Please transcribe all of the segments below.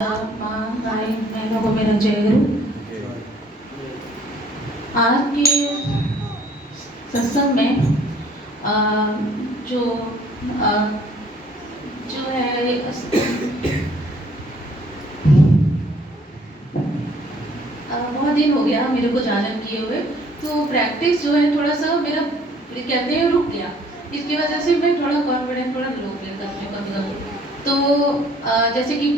माँ भाई बहनों को मेरा जय गुरु। आज के सत्संग में जो जो है बहुत दिन हो गया मेरे को जानन किए हुए, तो प्रैक्टिस जो है थोड़ा सा मेरा कहते हैं रुक गया। इसकी वजह से मैं थोड़ा कॉन्फिडेंस थोड़ा लो फील करती हूँ कभी कभी। तो जैसे कि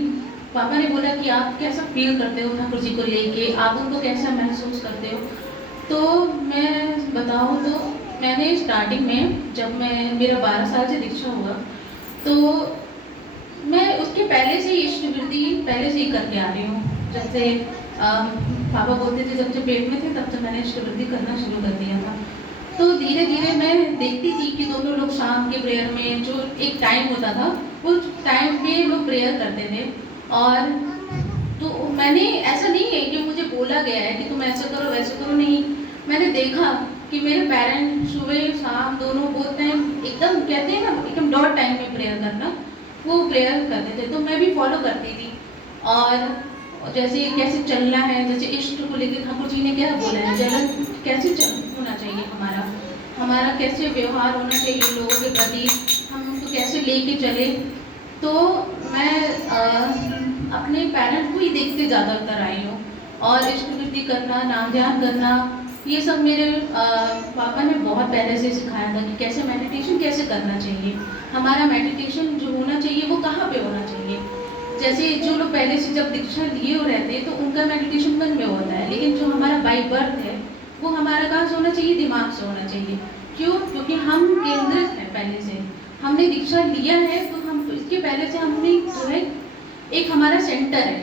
पापा ने बोला कि आप कैसा फील करते हो ठाकुर जी को लेके, आप उनको कैसा महसूस करते हो। तो मैं बताऊँ तो मैंने स्टार्टिंग में जब मैं मेरा 12 साल से दीक्षा हुआ, तो मैं उसके पहले से इष्ट वृद्धि पहले से ही करके आ रही हूँ। जब से पापा बोलते थे जब से पेट में थे तब से मैंने इष्ट वृद्धि करना शुरू कर दिया था। तो धीरे धीरे मैं देखती थी कि दोनों लोग शाम के प्रेयर में जो एक टाइम होता था उस टाइम पे लोग प्रेयर करते थे। और तो मैंने ऐसा नहीं है कि मुझे बोला गया है कि तुम ऐसा करो वैसे करो, नहीं, मैंने देखा कि मेरे पेरेंट्स सुबह शाम दोनों बोलते हैं एकदम कहते हैं ना एकदम डॉट टाइम में प्रेयर करना, वो प्रेयर करते थे तो मैं भी फॉलो करती थी। और जैसे कैसे चलना है, जैसे इष्ट को लेकर ठाकुर जी ने क्या बोला है, जलन कैसे होना चाहिए, हमारा कैसे व्यवहार होना चाहिए लोगों के प्रति, हम उनको कैसे लेके चले। तो मैं अपने पेरेंट्स को ही देखते ज़्यादातर आई हूँ। और इष्ट वृद्धि करना, नाम ध्यान करना, ये सब मेरे पापा ने बहुत पहले से सिखाया था कि कैसे मेडिटेशन कैसे करना चाहिए। हमारा मेडिटेशन जो होना चाहिए वो कहाँ पे होना चाहिए। जैसे जो लोग पहले से जब दीक्षा लिए हो रहते हैं तो उनका मेडिटेशन मन में होता है, लेकिन जो हमारा बाई बर्थ है वो हमारा कहाँ से होना चाहिए, दिमाग से होना चाहिए। क्यों? क्योंकि हम केंद्रित हैं पहले से, हमने दीक्षा लिया है तो हम इसके पहले से हमने जो है एक हमारा सेंटर है।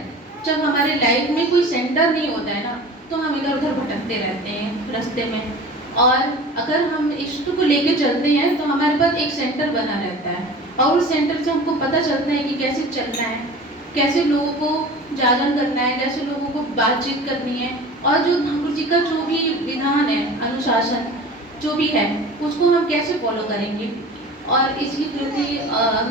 जब हमारे लाइफ में कोई सेंटर नहीं होता है ना तो हम इधर उधर भटकते रहते हैं रास्ते में। और अगर हम इष्ट को लेके चलते हैं तो हमारे पास एक सेंटर बना रहता है और उस सेंटर से हमको पता चलता है कि कैसे चलना है, कैसे लोगों को जागरण करना है, कैसे लोगों को बातचीत करनी है। और जो ठाकुर जी का जो भी विधान है, अनुशासन जो भी है, उसको हम कैसे फॉलो करेंगे। और इसी प्रति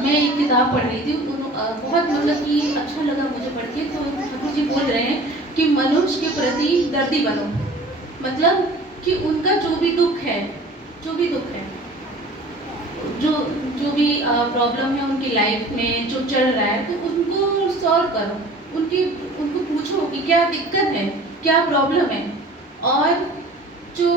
मैं एक किताब पढ़ रही थी, बहुत मतलब कि अच्छा लगा मुझे पढ़ के। तो ठाकुर जी बोल रहे हैं कि मनुष्य के प्रति दर्दी बनो, मतलब कि उनका जो भी दुख है, जो भी दुख है, जो भी प्रॉब्लम है उनकी लाइफ में जो चल रहा है, तो उनको सॉल्व करो, उनको पूछो कि क्या दिक्कत है, क्या प्रॉब्लम है। और जो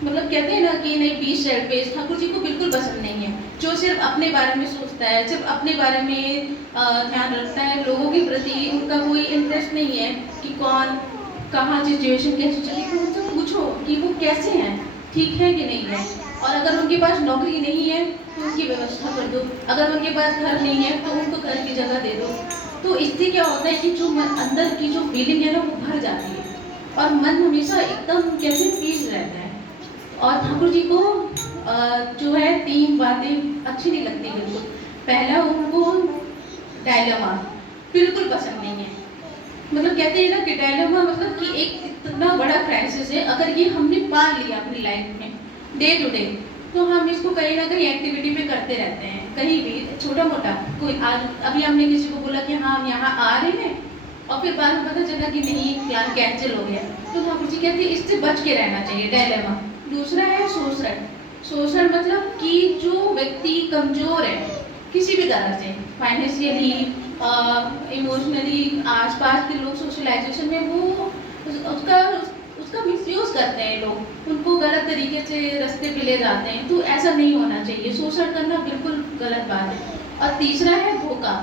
मतलब कहते हैं ना कि नहीं, बी सेल्फिश ठाकुर जी को बिल्कुल पसंद नहीं है। जो सिर्फ अपने बारे में सोचता है, सिर्फ अपने बारे में ध्यान रखता है, लोगों के प्रति उनका कोई इंटरेस्ट नहीं है कि कौन कहाँ सिचुएशन कैसे चली। तो उनसे पूछो कि वो कैसे हैं, ठीक है कि नहीं है। और अगर उनके पास नौकरी नहीं है तो उनकी व्यवस्था कर दो, अगर उनके पास घर नहीं है तो उनको घर की जगह दे दो। तो इससे क्या होता है कि जो अंदर की जो फीलिंग है ना वो भर जाती है और मन हमेशा एकदम कैसे पीस रहता है। और ठाकुर जी को जो है 3 बातें अच्छी नहीं लगती बिल्कुल। पहला, उनको डायलेमा बिल्कुल पसंद नहीं है। मतलब कहते हैं ना कि डायलेमा मतलब कि एक इतना बड़ा क्राइसिस है, अगर ये हमने पार लिया अपनी लाइफ में डे टू डे, तो हम इसको कहीं ना कहीं एक्टिविटी में करते रहते हैं, कहीं भी छोटा मोटा। कोई आज अभी हमने किसी को बोला कि हाँ हम यहाँ आ रहे हैं और फिर बाद में पता चला कि नहीं प्लान कैंसिल हो गया, तो ठाकुर जी कहते हैं इससे बच के रहना चाहिए, डायलेमा। दूसरा है शोषण। शोषण मतलब कि जो व्यक्ति कमजोर है किसी भी तरह से, फाइनेंशियली, इमोशनली, आसपास के लोग सोशलाइजेशन में वो उसका मिसयूज करते हैं, लोग उनको गलत तरीके से रास्ते पे ले जाते हैं। तो ऐसा नहीं होना चाहिए, शोषण करना बिल्कुल गलत बात है। और तीसरा है धोखा।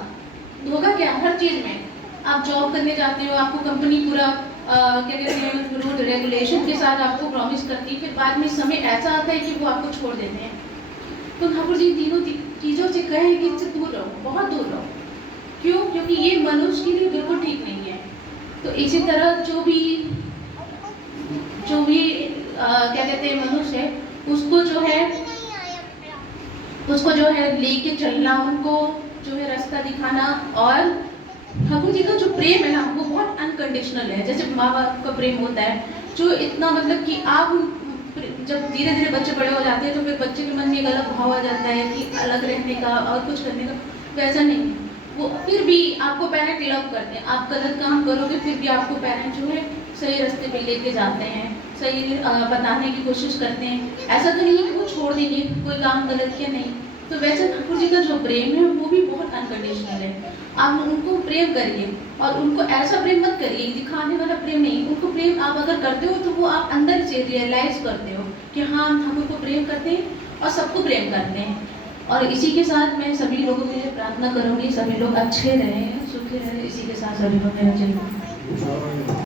धोखा क्या? हर चीज़ में आप जॉब करने जाते हो, आपको कंपनी पूरा क्या कहते हैं रूल रेगुलेशन के साथ आपको प्रॉमिस करती है, फिर बाद में समय ऐसा आता है कि वो आपको छोड़ देते हैं। तो ठाकुर जी तीनों चीज़ों से कहें कि इससे दूर रहो, बहुत दूर रहो। क्यों? क्योंकि ये मनुष्य के लिए बिल्कुल ठीक नहीं है। तो इसी तरह जो भी क्या कहते हैं मनुष्य है, उसको जो है लेके चलना, उनको जो है रास्ता दिखाना। और ठाकुर जी का जो प्रेम है ना वो बहुत अनकंडीशनल है, जैसे माँ बाप का प्रेम होता है, जो इतना मतलब कि आप जब धीरे धीरे बच्चे बड़े हो जाते हैं तो फिर बच्चे के मन में एक अलग भाव आ जाता है कि अलग रहने का और कुछ करने का। वैसा नहीं है, वो फिर भी आपको पेरेंट लव करते हैं। आप गलत काम करोगे फिर भी आपको पेरेंट जो है सही रास्ते पे लेके जाते हैं, सही बताने की कोशिश करते हैं। ऐसा तो नहीं है कि वो छोड़ देंगे, कोई काम गलत किया नहीं। तो वैसे ठाकुर जी का जो प्रेम है वो भी बहुत अनकंडीशनल है। आप उनको प्रेम करिए और उनको ऐसा प्रेम मत करिए, दिखाने वाला प्रेम नहीं। उनको प्रेम आप अगर करते हो तो वो आप अंदर से रियलाइज करते हो कि हाँ हम ठाकुर को प्रेम करते हैं और सबको प्रेम करते हैं। और इसी के साथ मैं सभी लोगों के लिए प्रार्थना करूंगी, सभी लोग अच्छे रहें, सुखी रहें। इसी के साथ सभी को मेरा जय।